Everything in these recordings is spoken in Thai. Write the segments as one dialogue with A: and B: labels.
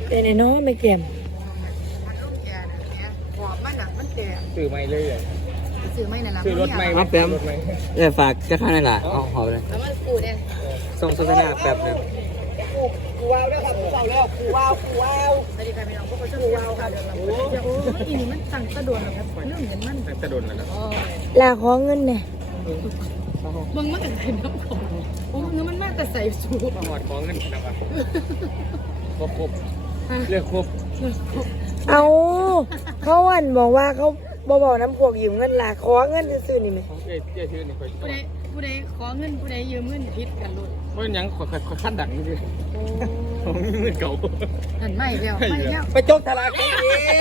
A: เป็นไอ้น้องไม่เก็บ
B: มันลูกแกเนี่ยหอมมันอ่ะมันแก่
C: ซื้อไม่เลย
B: ซื้อไม่นั่นแหละ
C: ซื้อรถไม่
D: แป๊บฝากจะข้างนั่นแหละเอาหอมเลย
B: แล้วมันกูเนี่ย
D: ส่งโฆษณาแป๊บนึง
A: กูว้าวแล้วครับกูว้าวแล้วกูว้าวกูว้าว
B: สวัสดีค่ะพี่น้องพวกเขาชอบกูว้าวค่ะโอ้ยอีนี่มันสั่งกระโดดหรอครับเรื่องเงินมัน
C: กระโดดแล้วนะ
A: ลาขอเงินเนี่ย
B: มึงมันก็เป็นน้ำของโอ้เงินมันมากแต่ใส่สูบ
C: มาหอดของเงินนะครับครบเรียกครบ
A: เอาเขาวันบอกว่าเขาบอกน้ำพวกยืมเงินลาขอเงินซื้อนี่ไหม
C: เจ๊ชื่อนี่คอย
B: ผู้ใดขอเงินผู้ใดยืมเงินพิษกันลุ้น
C: เพราะยังขอขั้นดังนี่คือของเงินเก่า
B: หันไม่แล้วไม่แล้ว
D: ไปจกตลาดอีก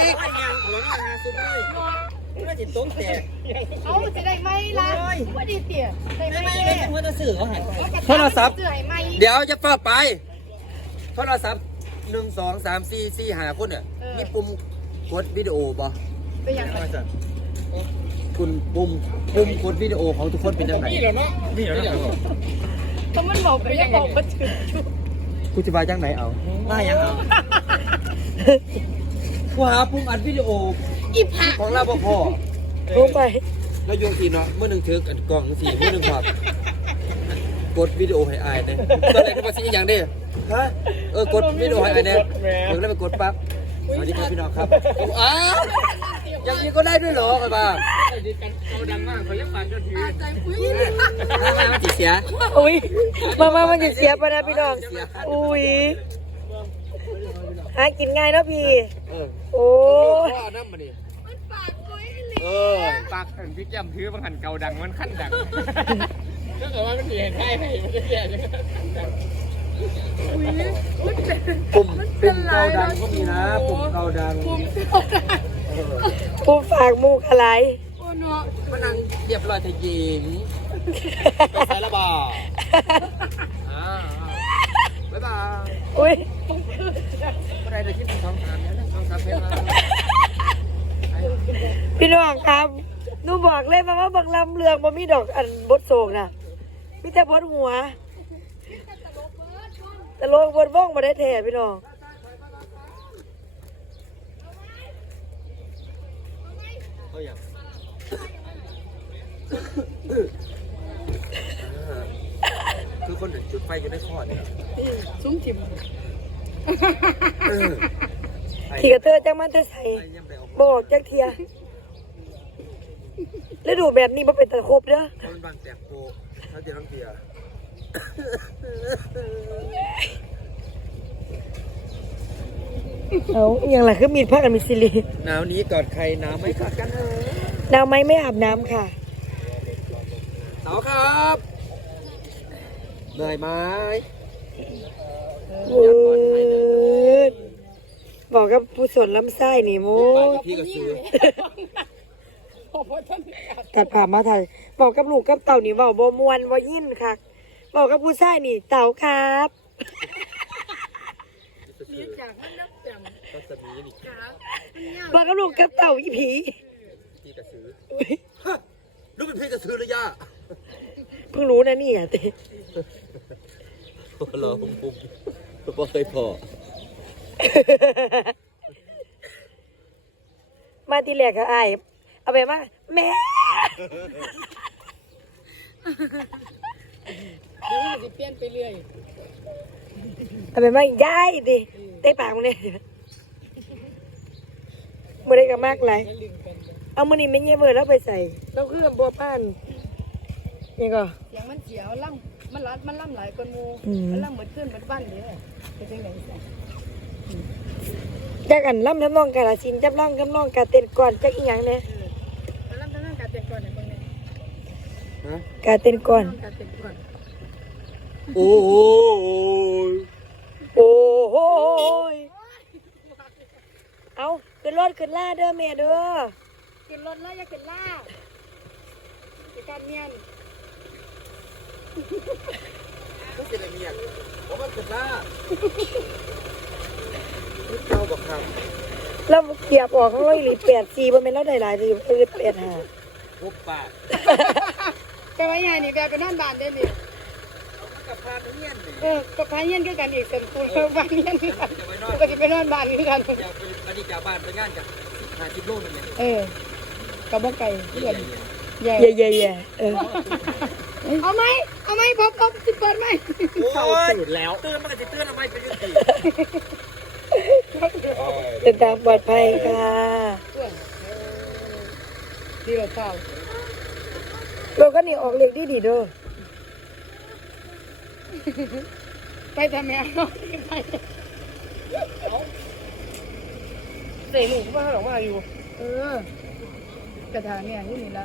D: น่าจิตต้นแต่
B: เอาจะได้ไหมล่ะว่าดีเตี๋ยได้ไหม
D: เพื่อนสื่อเขาหัน
B: โทรศัพท์
D: เดี๋ยวจะเปิดไปโทรศัพท์1 2 3 4 4 5คนเนี่ยมีปุ่มกดวิดีโอป่ะ
B: ไปยังไง
D: คุณปุ่มกดวิดีโอของทุกคนเป็นยังไง
C: นี่เหรอเนาะนี่เหรอเนาะ
B: เขามันบอกไปยังบอกมาถึงชุด
D: กูจะไปจังไหนเอาได้ยังเอากูหาปุ่มอัดวิดีโอ
B: อีผัก
D: ของเราพอ
A: ลงไป
D: แล้วโยงทีเนาะเมื่อหนึ่งถือกกล่องสีเมื่อหนึ่งครับกดวิดีโอให้อายเนี่ยตอนแรกก็มาซีอย่างเด้ฮะกดวิดีโอให้อายเนี่ยเดี๋ยวเราไปกดปั๊บสวัสดีครับพี่น้องครับอ้าวอย่างนี้ก็ได้ด้วยเหรอไอ้บ้า
C: เขาดังมากเขายังผ่านจนถือ
B: ใจอุ้ย
D: มันจีเสีย
A: อุ้ยมันจะเสียไปนะพี่น้องอุ้ยหากินง่ายเนาะพี่โอ้ย
D: ข้อน้ำมาดิ
B: มันปากกุ้ยเลย
C: ปากพี่แก้มถือบางหันเก่าดังมันขั้นดังถ้าเกิดว่ามันเห็นได้ไหมมันจะแย่เลย
B: อุ้ยมันเป็น
D: ปุ่มเกาดังก็มีนะปุ่มเกาดัง
B: ปุ่มเท่านั้น
A: ผู้ฝากมูกอะไร
B: โอ้เนาะ
D: มันนั่งเรียบร้อยแต่หญิงใส่ละบ่าบ๊ายบาย
A: อุ้ย
D: เมื่อไรจะคิดถึง2-3เนี่ยนะ2-3เพลงมา
A: พี่น้องครับหนูบอกเลยมาว่าบางลำเรืองบ่มีดอกอันบดโศกนะมีแต่บดหัวตลกบดว่องมาได้แท้พี่น้อง
D: เขาอยากคือคนจุดไฟอยู่ในข้อเนี่ย
B: ซุ้มถิ่ม
A: ที่กระเทอจังมันจะใส่บอกจักเทียแล้วดูแบบนี้มันเป็นตะครบเด้อ
D: มันบางแตกโปเขาจะต้องเบียร์
A: เอาอหย่างไรคือมีดผ้ากันมีซิลี
D: หนาวนี้กอดใครหนาวไม่กอดกันเลย
A: น้ำไหมไม่อาบน้ำค่ะ
D: หนาวครับเหนื่อยไหม
A: บอกกับผู้สวนลำไส้นี่มู
D: พี่ก็ซื้อ
A: ตัดผ่ามาถ่ายบอกกับลูกกับเต่านี่เบาบ่มวนบ่ยินค่ะบอกกับผู้ชายนี่เต่าครับ
B: นี่จากมันนับจัง
D: ก็จะมีนี่
B: ครับ
A: บอกกับลูกกับเต่าอีผี
D: พี่ก็ซื้อรู้เป็นพี่ก็ซื้อหรือย่า
A: เพิ่งรู้นะนี่อ่ะเต้
D: รอผมบ่เคยพอ
A: มาทีแรกก็อายเอาไปมาแม่
B: เดี๋ยวมันจะเปลี่ยนไปเรื่อย
A: เอาไปมายายดิเต้ปากมึงเนี่ยบ่ได้กับมากไรเอามือนี่ไม่เงี้ยเบอร์แล้วไปใส่เราคือกับบัวป้านนี่ก็
B: เสียงมันเสียวล่ำมันรัดมันล่ำหลายคนมูมันล่ำเหมือนขึ้นเหมือนบ้านเดียวเป็นยังไงสิ
A: จักอันล่ำทำนองกาลสินจับล่องกำนองกาเต้นก่อนจักอีหยังเนี่ย
B: มันล่ำทั้งนั้นการเต้นก่อนเนี่ยบางเนี่ย
A: กาเต้นก่อน
B: การเต้นก่อน
D: โอ้โห
A: โอ้โหยเอาขึ้นรถขึ้นล่าเด้อแม่เด้อ
B: กินรถแล้วอย่ากินลาบการเมียน
D: ก็เสียเมียผมว่าเกิดล่าเจ้าบอกครับ
A: เราเกียบออกข้างเลยหรือ84บ่แม่นเราได้หลายหรือ85
D: ปุ๊บปาก
B: แต่ว่าอย่างนี้แบบไปนอนบ้านได้ดิ
D: กับพาไปเงี้ยน
B: กับพาเย็นก็กันอีกสมควรบ้านเย็นก็จะไปนนอนบ้านคือกัน
D: อยากไปอันนี้จากบ้านไปงานจาก50 โลนึงเนี่ย
B: กับบ่ไก่เพื่อนใหญ่
A: เย่
B: เอาไหมพบสิเปิดไหม
D: เข้าตื่นแล้วตื่นมันก็จะตื่นทำไมเป็นยังไง
A: เดินทางปลอดภัยค่ะ
B: ดีหรอเปล่า
A: เราก็นี่ออกเล็กดีเด้อ
B: ไปทำแมวไปเตะหนูมาหรอมาอยู่กระถางเนี่ยที่นี่ละ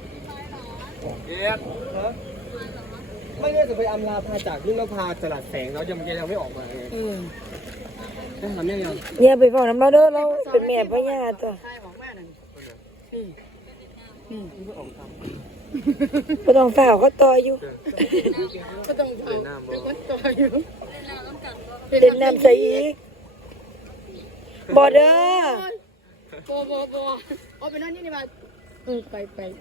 C: ไม่ได้จะไปอำลาพาจากนี่แล้วพาจรัสแสงแล้วยังไม่ออกมาไงต้องทำยังไง
A: อย่าไปฟ้องน้ำเราเด้อเราเป็นแม่พ่อย่าตัว
B: ใช่ของแม่นั่น
A: ไม่ต้องฝ่าวเขาต่ออยู่
B: ก็ต้องเอาเป็นคนต่ออยู่
A: เล่นน้ำใส่อีกบอเด้อ
B: บ่เอาไปนั่นนี่มาไป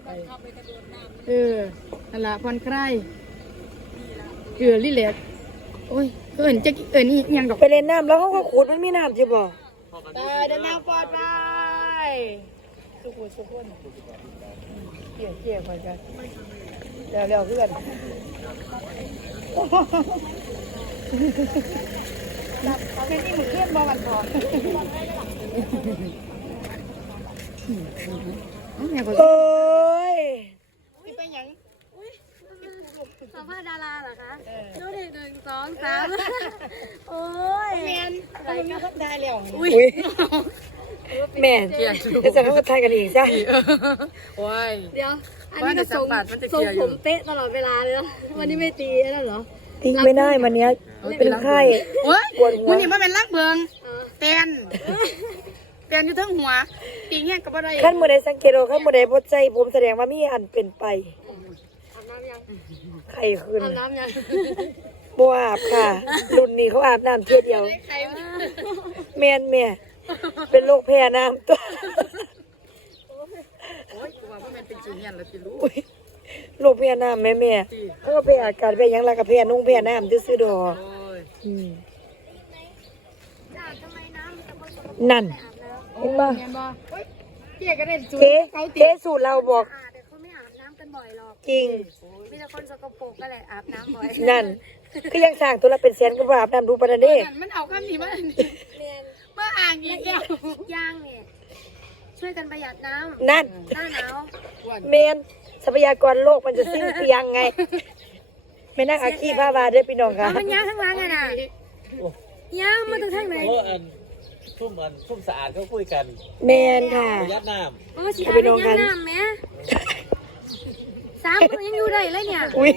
B: นั่นละผ่อนคลายรีแลกโอ้ยเอิญจะเอิญนี่ยังดอก
A: ไปเล่นน้ำแล้วเขาก็ขูดมันมีน้ำใช่ป่ะ
B: เดินทางปลอดภัยสุขุสุขุนเกี่ยวกันเร็วเพื่อนเป็นนี่หมึกเทียบบ่วันทอง
A: โอ้ย
B: นี่เป็นยัง
E: สัมภาษณ์ดาราเหรอคะดูดิ1 2 3โอ้ย
B: แมนทำไมไม่ได้แล้ว
A: อุ้ยแม่จะจะเขาก็ทายกันอีกจ้ะ
B: โอ้ย
E: เดี๋ยว อันนี้ก็ทรงผมเป๊ะตลอดเวลาเลยนะวันนี้ไม่ตีแล้วเหรอ
A: ทิ้งไม่ได้มันเนี้ยเป็นไข้
B: โอ้ย
A: ปวดหัว
B: มันนี่มันเป็นรักเบิงเตียนอยู่ทั้งหัวตีเงี้ยกับอะไร
A: ขั้นมือใดสังเกตว่าขั้นมือใดพดใจผมแสดงว่ามีอันเป็นไป
E: อาบน้ำยัง
A: ไข้ขึ้น
E: อาบน้ำยัง
A: บ่อาบค่ะ รุ่นนี้เขาอาบน้ำเที่ยวเดียว
B: ใคร
A: แม่เป็นโรคแพ้น้ำตัว
B: โอ้ยกูว่ามันเป็นจีเนียนแล้วสิรู้
A: อุ๊ยโรคแพ้น้ำแม่เขาก็แพ้อากาศแพ้หยังละกับแพ้นุ่งแพ้น้ำซื่อๆดอก
B: โอ้ย
E: ทำไมน้ำมันจะผสม
A: นั่น
E: อาบแล้ว
A: เห็นป่ะ
B: เงี้ยบ่เฮ้ยเจ๊ก็ได้จู
A: เจ๊สูตรเราบอก
E: แต่เขาไม่อาบน้ำกันบ่อยหรอก
A: จริง
E: มีแต่คนสกปรกก็แหละอาบน้ำบ่อย
A: นั่นก็ยังสร้างตัวละเป็นแสนก็บ่อาบน้ำดูปานนั้นเด้
B: มันเอาข้ามนี้มา
E: เรียน
B: เมื่ออ่างอี
E: และ
B: ก
E: อี
B: แก้ว
E: กอย่างเนี่ยช่วยกันประหยัดน้
A: นั่น
E: ำหน้าหนาว
A: แม่นทรัพยากรโลกมันจะสิ้นเปลืองไงไม่นั่งอาคีพาวาเด้อพี่น้องค่ะ
E: มันย่างทั้งหล้างไงน่ะย่างมาถึงทางไหน
F: โอ้ทุ่มสะอาดก็คุยกัน
A: แม่นค่ะ
F: ประหยัดน้
E: โอ้สีอาเป็นย่างน้ำแม่3 คนยังอยู่ได้เลยเนี่ย
A: อุ้ย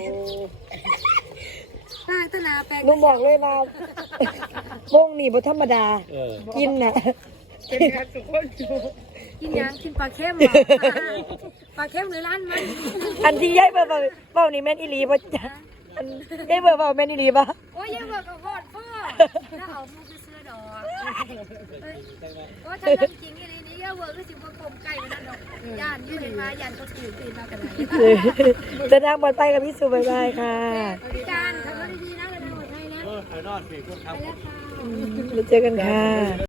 E: ปากตนาแปลก
A: หนูบอกเลยว่าวงนี่บ่ธรรมดา
F: ำ
A: กินน่ะ
B: เป็นการสุขคนอยู่
E: กินยังกินปลาเค็มเหรอปลาเค็มหรือร้านมัน
A: อันที่ยายเบอร์เบานี่แม่นอีหลีบ่จ๊ะอันยายเบอร์เบาแม่นอีหลีบ่
E: โอ้ยยังบอกกับพ่อถ้าเอามูไปซื้อดอกโอ้ถ้าเรื่องจริงอย่างนี้ก็เวิร์กก็สิบว่ากลมไก่มันนั่นดอกย่านยืนมาย่านเขาถือตีนมากันไหน
A: เดินทางปลอดภัยกับพี่สุบ๊ายบายค่ะ
E: พี่การทำรถดีๆนะกันทั้งหมดให้นะ
F: ไปนอนสิคุณครับ
E: ไปแล้วค่ะ
A: แล้วเจอกันค่ะ